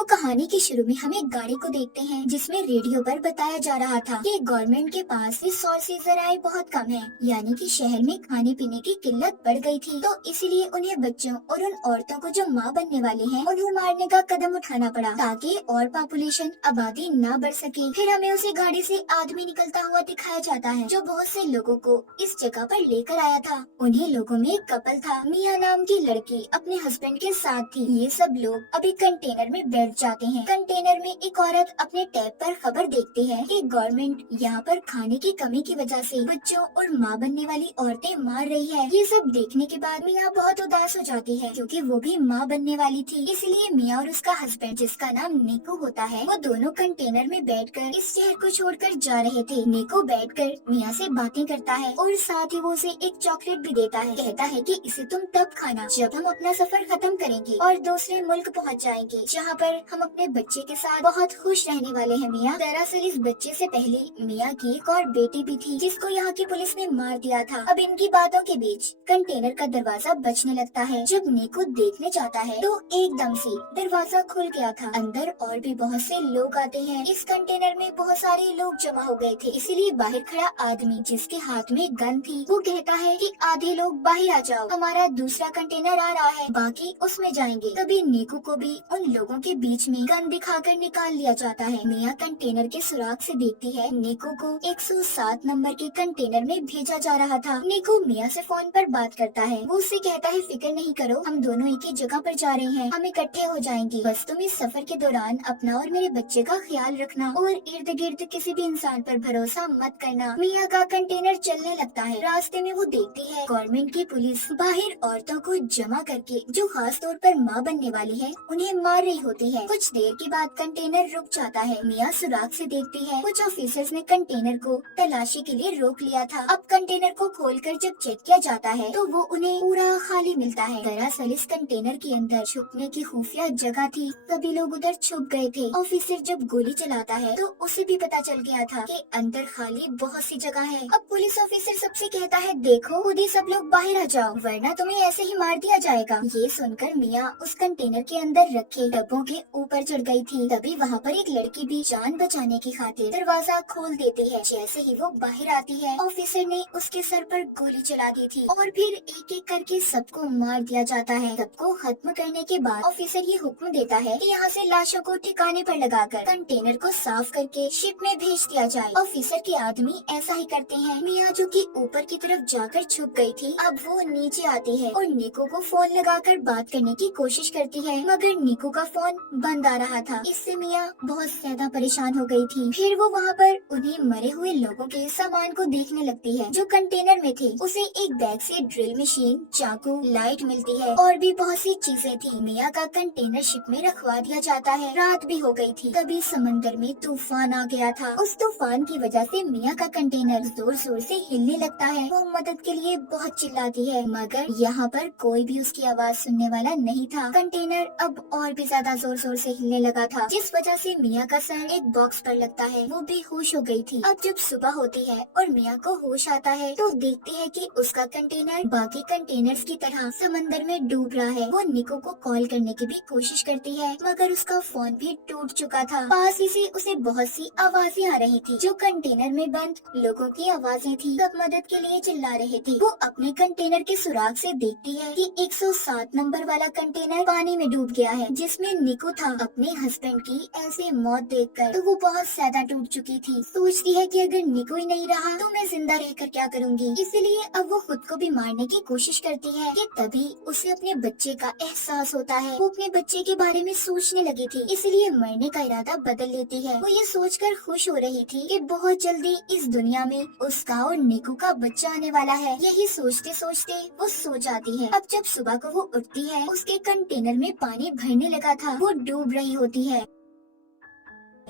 तो कहानी के शुरू में हम एक गाड़ी को देखते हैं जिसमें रेडियो पर बताया जा रहा था कि गवर्नमेंट के पास रिसोर्सेज जराए बहुत कम है, यानी कि शहर में खाने पीने की किल्लत बढ़ गई थी। तो इसलिए उन्हें बच्चों और उन औरतों को जो माँ बनने वाली हैं, उन्हें मारने का कदम उठाना पड़ा ताकि और पॉपुलेशन आबादी न बढ़ सके। फिर हमें उसी गाड़ी से आदमी निकलता हुआ दिखाया जाता है जो बहुत से लोगों को इस जगह पर लेकर आया था। उन्हीं लोगों में एक कपल था, मिया नाम की लड़की अपने हस्बैंड के साथ थी। ये सब लोग अभी कंटेनर में बैठ जाते हैं। कंटेनर में एक औरत अपने टैब पर खबर देखती है कि गवर्नमेंट यहाँ पर खाने की कमी की वजह से बच्चों और माँ बनने वाली औरतें मार रही है। ये सब देखने के बाद मिया बहुत उदास हो जाती है क्योंकि वो भी माँ बनने वाली थी। इसलिए मिया और उसका हस्बैंड, जिसका नाम निको होता है, वो दोनों कंटेनर में बैठकर इस शहर को छोड़कर जा रहे थे। निको बैठकर मिया से बातें करता है और साथ ही वो उसे एक चॉकलेट भी देता है। कहता है कि इसे तुम तब खाना जब हम अपना सफर खत्म करेंगे और दूसरे मुल्क पहुंच जाएंगे, जहाँ पर हम अपने बच्चे के साथ बहुत खुश रहने वाले हैं। मिया दरअसल इस बच्चे से पहले मिया की एक और बेटी भी थी जिसको यहाँ की पुलिस ने मार दिया था। अब इनकी बातों के बीच कंटेनर का दरवाजा बजने लगता है। जब निको देखने जाता है तो एकदम से दरवाजा खुल गया था। अंदर और भी बहुत से लोग आते हैं। इस कंटेनर में बहुत सारे लोग जमा हो गए थे, इसीलिए बाहर खड़ा आदमी जिसके हाथ में गन थी वो कहता है कि आधे लोग बाहर आ जाओ, हमारा दूसरा कंटेनर आ रहा है, बाकी उसमें जाएंगे। तभी निको को भी उन लोगों के बीच में गन दिखाकर निकाल लिया जाता है। मिया कंटेनर के सुराग से देखती है निको को 107 नंबर के कंटेनर में भेजा जा रहा था। निको मिया से फोन पर बात करता है। वो उससे कहता है फिक्र नहीं करो, हम दोनों एक ही जगह पर जा रहे हैं, हम इकट्ठे हो जाएंगे, बस तुम इस सफर के दौरान अपना और मेरे बच्चे का ख्याल रखना और इर्द गिर्द किसी भी इंसान पर भरोसा मत करना। मिया का कंटेनर चलने लगता है। रास्ते में वो देखती है गवर्नमेंट की पुलिस बाहर औरतों को जमा करके, जो खास तौर पर माँ बनने वाली है, उन्हें मार रही होती है। कुछ देर के बाद कंटेनर रुक जाता है। मिया सुराग से देखती है कुछ ऑफिसर्स ने कंटेनर को तलाशी के लिए रोक लिया था। अब कंटेनर को खोलकर जब चेक किया जाता है तो वो उन्हें पूरा खाली मिलता है। दरअसल इस कंटेनर के अंदर छुपने की खुफिया जगह थी, सभी लोग उधर छुप गए थे। ऑफिसर जब गोली चलाता है तो उसे भी पता चल गया था कि अंदर खाली बहुत सी जगह है। अब पुलिस ऑफिसर सबसे कहता है देखो खुद ही सब लोग बाहर आ जाओ वरना तुम्हें ऐसे ही मार दिया जाएगा। ये सुनकर मिया उस कंटेनर के अंदर रखे डब्बों के ऊपर चढ़ गई थी। तभी वहाँ पर एक लड़की भी जान बचाने की खातिर दरवाजा खोल देती है। जैसे ही वो बाहर आती है ऑफिसर ने उसके सर पर गोली चला दी थी और फिर एक एक करके सबको मार दिया जाता है। सबको खत्म करने के बाद ऑफिसर ये हुक्म देता है कि यहाँ से लाशों को ठिकाने पर लगाकर कंटेनर को साफ करके शिप में भेज दिया जाए। ऑफिसर के आदमी ऐसा ही करते हैं। मिया जो कि ऊपर की तरफ जाकर छुप गई थी, अब वो नीचे आती है और निको को फोन लगाकर बात करने की कोशिश करती है, मगर निको का फोन बंद आ रहा था। इससे मिया बहुत ज्यादा परेशान हो गई थी। फिर वो वहाँ पर उन्हीं मरे हुए लोगों के सामान को देखने लगती है जो कंटेनर में थे। उसे एक बैग से ड्रिल मशीन, चाकू, लाइट मिलती है और भी बहुत सी चीजें थी। मिया का कंटेनर शिप में रखवा दिया जाता है। रात भी हो गई थी। तभी समंदर में तूफान आ गया था। उस तूफान की वजह से मिया का कंटेनर जोर जोर से हिलने लगता है। वो मदद के लिए बहुत चिल्लाती है, मगर यहाँ पर कोई भी उसकी आवाज सुनने वाला नहीं था। कंटेनर अब और भी ज्यादा जोर जोर से हिलने लगा था, जिस वजह से मिया का सर एक बॉक्स पर लगता है। वो बेहोश हो गई थी। अब जब सुबह होती है और मिया को होश आता है तो देखती है कि उसका कंटेनर बाकी कंटेनर्स की तरह समंदर में डूब रहा है। वो निको को कॉल करने की भी कोशिश करती है, मगर उसका फोन भी टूट चुका था। पास ही से उसे बहुत सी आवाजें आ रही थी जो कंटेनर में बंद लोगों की आवाजें थी। सब मदद के लिए चिल्ला रहे थे। वो अपने कंटेनर के सुराग से देखती है कि 107 नंबर वाला कंटेनर पानी में डूब गया है जिसमें निको था। अपने हस्बैंड की ऐसे मौत देखकर तो वो बहुत ज्यादा टूट चुकी थी। सोचती है कि अगर निको ही नहीं रहा तो मैं जिंदा रहकर क्या करूंगी। इसलिए अब वो खुद को भी मारने की कोशिश करती है कि तभी उसे अपने बच्चे का एहसास होता है। वो अपने बच्चे के बारे में सोचने लगी थी, इसलिए मरने का इरादा बदल लेती है। वो ये सोचकर खुश हो रही थी कि बहुत जल्दी इस दुनिया में उसका और निको का बच्चा आने वाला है। यही सोचते सोचते वो सो जाती है। अब जब सुबह को वो उठती है उसके कंटेनर में पानी भरने लगा था। वो डूब रही होती है।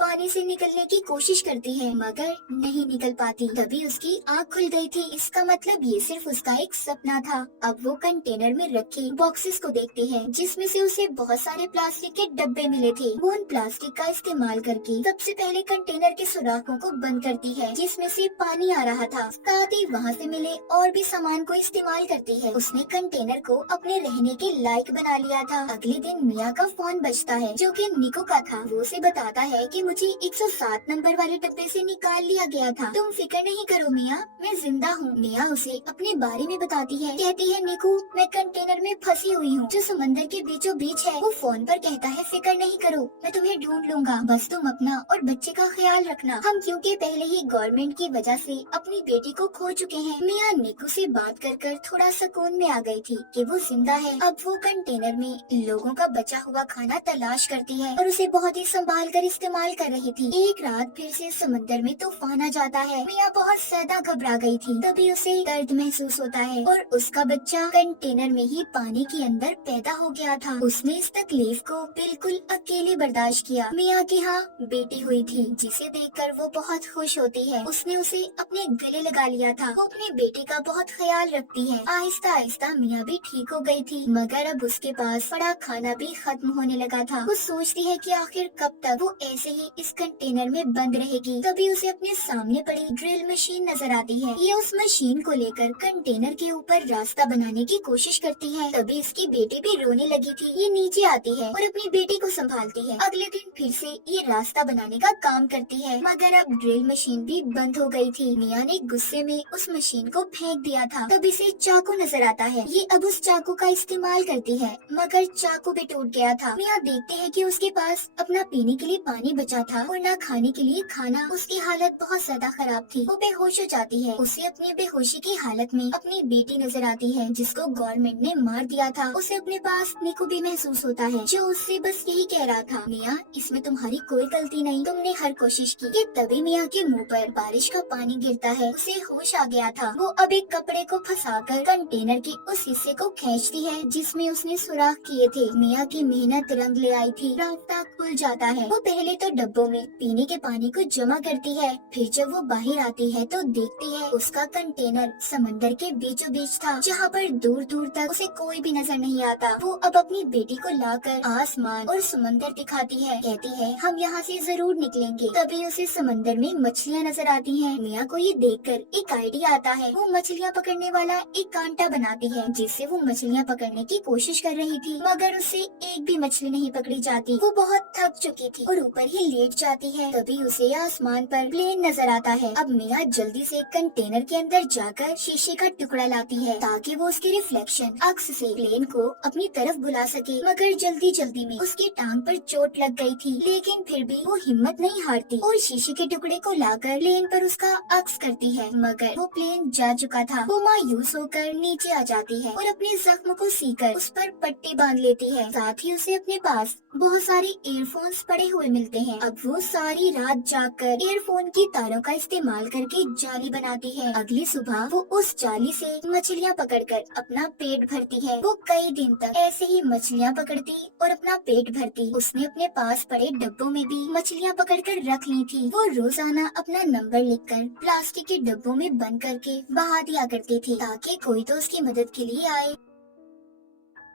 पानी से निकलने की कोशिश करती है मगर नहीं निकल पाती। तभी उसकी आँख खुल गई थी। इसका मतलब ये सिर्फ उसका एक सपना था। अब वो कंटेनर में रखे बॉक्सेस को देखती है जिसमें से उसे बहुत सारे प्लास्टिक के डब्बे मिले थे। वो उन प्लास्टिक का इस्तेमाल करके सबसे पहले कंटेनर के सुराखों को बंद करती है जिसमें से पानी आ रहा था। साथ ही वहाँ से मिले और भी सामान को इस्तेमाल करती है। उसने कंटेनर को अपने रहने के लायक बना लिया था। अगले दिन मिया का फोन बजता है जो कि निको का था। वो उसे बताता है कि मुझे 107 नंबर वाले डब्बे से निकाल लिया गया था। तुम फिक्र नहीं करो मिया, मैं जिंदा हूँ। मिया उसे अपने बारे में बताती है। कहती है निको मैं कंटेनर में फंसी हुई हूँ जो समंदर के बीचों बीच है। वो फोन पर कहता है फिक्र नहीं करो, मैं तुम्हें ढूंढ लूंगा, बस तुम अपना और बच्चे का ख्याल रखना। हम क्योंकि पहले ही गवर्नमेंट की वजह से अपनी बेटी को खो चुके हैं। मिया निको से बात कर थोड़ा सुकून में आ गई थी कि वो जिंदा है। अब वो कंटेनर में लोगों का बचा हुआ खाना तलाश करती है और उसे बहुत ही संभाल कर इस्तेमाल कर रही थी। एक रात फिर से समंदर में तूफान आ जाता है। मिया बहुत ज्यादा घबरा गई थी। तभी उसे दर्द महसूस होता है और उसका बच्चा कंटेनर में ही पानी के अंदर पैदा हो गया था। उसने इस तकलीफ को बिल्कुल अकेले बर्दाश्त किया। मिया की यहाँ बेटी हुई थी जिसे देखकर वो बहुत खुश होती है। उसने उसे अपने गले लगा लिया था। वो अपने बेटे का बहुत ख्याल रखती है। आहिस्ता आहिस्ता मिया भी ठीक हो गई थी मगर अब उसके पास पड़ा खाना भी खत्म होने लगा था। वो सोचती है कि आखिर कब तक वो ऐसे ही इस कंटेनर में बंद रहेगी। तभी उसे अपने सामने पड़ी ड्रिल मशीन नजर आती है। ये उस मशीन को लेकर कंटेनर के ऊपर रास्ता बनाने की कोशिश करती है। तभी इसकी बेटी भी रोने लगी थी। ये नीचे आती है और अपनी बेटी को संभालती है। अगले दिन फिर से ये रास्ता बनाने का काम करती है मगर अब ड्रिल मशीन भी बंद हो गई थी। मिया ने गुस्से में उस मशीन को फेंक दिया था। तभी से चाकू नजर आता है। ये अब उस चाकू का इस्तेमाल करती है मगर चाकू भी टूट गया था। मिया देखते हैं कि उसके पास अपना पीने के लिए पानी बचा था और न खाने के लिए खाना। उसकी हालत बहुत ज्यादा खराब थी। वो बेहोश हो जाती है। उसे अपनी बेहोशी की हालत में अपनी बेटी नजर आती है जिसको गवर्नमेंट ने मार दिया था। उसे अपने पास निको भी महसूस होता है जो उससे बस यही कह रहा था मिया इसमें तुम्हारी कोई गलती नहीं, तुमने हर कोशिश की। ये तभी मिया के मुंह पर बारिश का पानी गिरता है। उसे होश आ गया था। वो अब एक कपड़े को फंसाकर कंटेनर के उस हिस्से को खींचती है जिसमें उसने सुराख किए थे। मिया की मेहनत रंग ले आई थी। रास्ता खुल जाता है। वो पहले तो डब्बों में पीने के पानी को जमा करती है। फिर जब वो बाहर आती है तो देखती है उसका कंटेनर समंदर के बीचों बीच था जहाँ पर दूर दूर तक उसे कोई भी नजर नहीं आता। वो अब अपनी बेटी को लाकर आसमान और समंदर दिखाती है। कहती है हम यहाँ से जरूर निकलेंगे। तभी उसे समंदर में मछलियाँ नजर आती हैं। मिया को ये देखकर एक आइडिया आता है। वो मछलियाँ पकड़ने वाला एक कांटा बनाती है जिससे वो मछलियाँ पकड़ने की कोशिश कर रही थी मगर उससे एक भी मछली नहीं पकड़ी जाती। वो बहुत थक चुकी थी और ऊपर ही लेट जाती है। तभी उसे आसमान पर प्लेन नजर आता है। अब मिया जल्दी से कंटेनर के अंदर जाकर शीशे का टुकड़ा लाती है ताकि वो उसके रिफ्लेक्शन अक्स से प्लेन को अपनी तरफ बुला सके। मगर जल्दी जल्दी में उसकी टांग पर चोट लग गई थी लेकिन फिर भी वो हिम्मत नहीं हारती और शीशे के टुकड़े को लाकर प्लेन पर उसका अक्स करती है मगर वो प्लेन जा चुका था। वो मायूस होकर नीचे आ जाती है और अपने जख्म को सीकर उस पर पट्टी बांध लेती है। साथ ही उसे अपने पास बहुत सारे ईयरफोन्स पड़े हुए मिलते हैं। अब वो सारी रात जागकर ईयरफोन की तारों का इस्तेमाल करके जाली बनाती है। अगली सुबह वो उस जाली से मछलियाँ पकड़कर अपना पेट भरती है। वो कई दिन तक ऐसे ही मछलियाँ पकड़ती और अपना पेट भरती। उसने अपने पास पड़े डब्बों में भी मछलियाँ पकड़कर रख ली थी। वो रोजाना अपना नंबर लिखकर प्लास्टिक के डब्बों में बंद करके बहा दिया करती थी ताकि कोई तो उसकी मदद के लिए आए।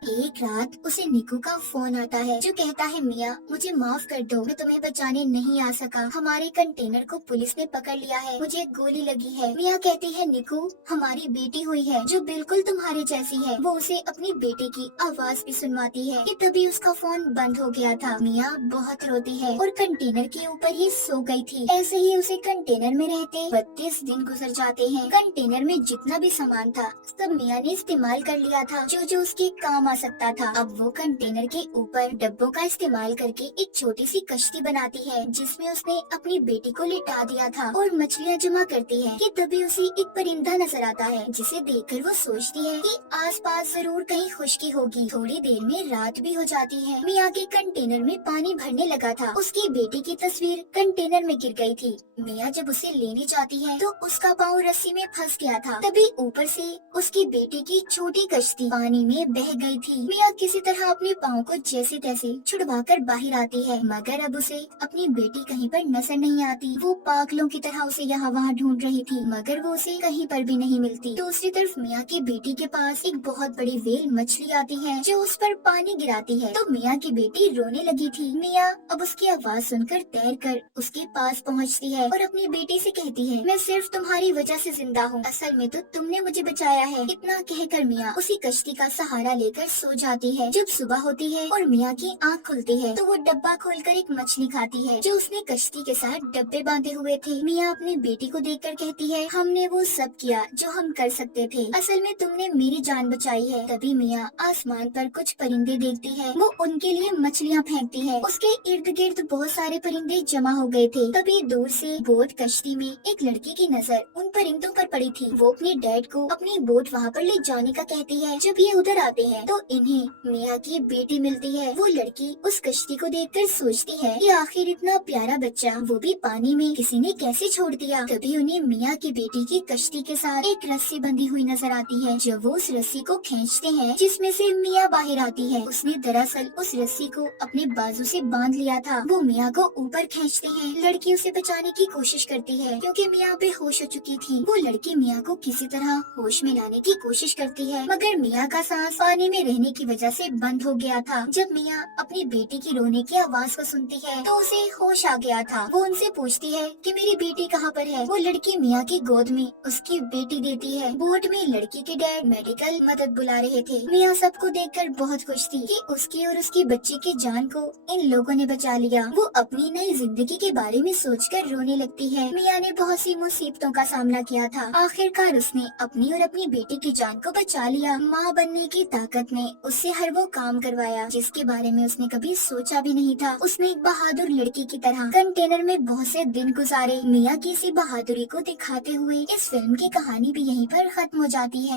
एक रात उसे निकू का फोन आता है जो कहता है मिया मुझे माफ कर दो, मैं तुम्हें बचाने नहीं आ सका। हमारे कंटेनर को पुलिस ने पकड़ लिया है, मुझे गोली लगी है। मिया कहती है निकू हमारी बेटी हुई है जो बिल्कुल तुम्हारे जैसी है। वो उसे अपनी बेटे की आवाज भी सुनवाती है कि तभी उसका फोन बंद हो गया था। मिया बहुत रोती है और कंटेनर के ऊपर ही सो गई थी। ऐसे ही उसे कंटेनर में रहते 32 दिन गुजर जाते हैं। कंटेनर में जितना भी सामान था सब मिया ने इस्तेमाल कर लिया था जो जो उसके काम आ सकता था। अब वो कंटेनर के ऊपर डब्बों का इस्तेमाल करके एक छोटी सी कश्ती बनाती है जिसमें उसने अपनी बेटी को लिटा दिया था और मछलियाँ जमा करती है कि तभी उसे एक परिंदा नजर आता है जिसे देखकर वो सोचती है कि आसपास जरूर कहीं खुशकी होगी। थोड़ी देर में रात भी हो जाती है। मिया के कंटेनर में पानी भरने लगा था। उसकी बेटी की तस्वीर कंटेनर में गिर गई थी। मिया जब उसे लेने जाती है तो उसका पाँव रस्सी में फंस गया था। तभी ऊपर से उसकी बेटी की छोटी कश्ती पानी में बह गई गई थी। मिया किसी तरह अपने पाँव को जैसे तैसे छुड़वाकर बाहर आती है, मगर अब उसे अपनी बेटी कहीं पर नजर नहीं आती। वो पागलों की तरह उसे यहाँ वहाँ ढूंढ रही थी, मगर वो उसे कहीं पर भी नहीं मिलती। दूसरी तरफ मिया की बेटी के पास एक बहुत बड़ी व्हेल मछली आती है जो उस पर पानी गिराती है, तो मिया की बेटी रोने लगी थी। मिया अब उसकी आवाज सुनकर तैरकर उसके पास पहुँचती है और अपनी बेटी से कहती है, मैं सिर्फ तुम्हारी वजह से जिंदा हूँ, असल में तो तुमने मुझे बचाया है। इतना कहकर मिया उसी कश्ती का सहारा लेकर सो जाती है। जब सुबह होती है और मिया की आँख खुलती है तो वो डब्बा खोलकर एक मछली खाती है जो उसने कश्ती के साथ डब्बे बांधे हुए थे। मिया अपनी बेटी को देखकर कहती है, हमने वो सब किया जो हम कर सकते थे, असल में तुमने मेरी जान बचाई है। तभी मिया आसमान पर कुछ परिंदे देखती है, वो उनके लिए मछलियाँ फेंकती है। उसके इर्द गिर्द बहुत सारे परिंदे जमा हो गए थे। तभी दूर से बोट कश्ती में एक लड़की की नजर उन परिंदों पर पड़ी थी। वो अपने डैड को अपनी बोट वहाँ पर ले जाने का कहती है। जब ये उधर आते हैं तो इन्हें मिया की बेटी मिलती है। वो लड़की उस कश्ती को देखकर सोचती है कि आखिर इतना प्यारा बच्चा वो भी पानी में किसी ने कैसे छोड़ दिया। तभी उन्हें मिया की बेटी की कश्ती के साथ एक रस्सी बंधी हुई नजर आती है। जब वो उस रस्सी को खींचते हैं जिसमें से मिया बाहर आती है, उसने दरअसल उस रस्सी को अपने बाजू से बांध लिया था। वो मिया को ऊपर खींचते हैं। लड़की उसे बचाने की कोशिश करती है क्योंकि मिया बेहोश हो चुकी थी। वो लड़की मिया को किसी तरह होश में लाने की कोशिश करती है, मगर मिया का सांस पानी में रहने की वजह से बंद हो गया था। जब मिया अपनी बेटी की रोने की आवाज को सुनती है तो उसे होश आ गया था। वो उनसे पूछती है कि मेरी बेटी कहाँ पर है। वो लड़की मिया की गोद में उसकी बेटी देती है। बोट में लड़की के डैड मेडिकल मदद बुला रहे थे। मिया सबको देखकर बहुत खुश थी कि उसकी और उसकी बच्ची की जान को इन लोगों ने बचा लिया। वो अपनी नई जिंदगी के बारे में सोचकर रोने लगती है। मिया ने बहुत सी मुसीबतों का सामना किया था, आखिरकार उसने अपनी और अपनी बेटी की जान को बचा लिया। माँ बनने की ताकत ने उससे हर वो काम करवाया जिसके बारे में उसने कभी सोचा भी नहीं था। उसने एक बहादुर लड़की की तरह कंटेनर में बहुत से दिन गुजारे। मिया की इसी बहादुरी को दिखाते हुए इस फिल्म की कहानी भी यहीं पर खत्म हो जाती है।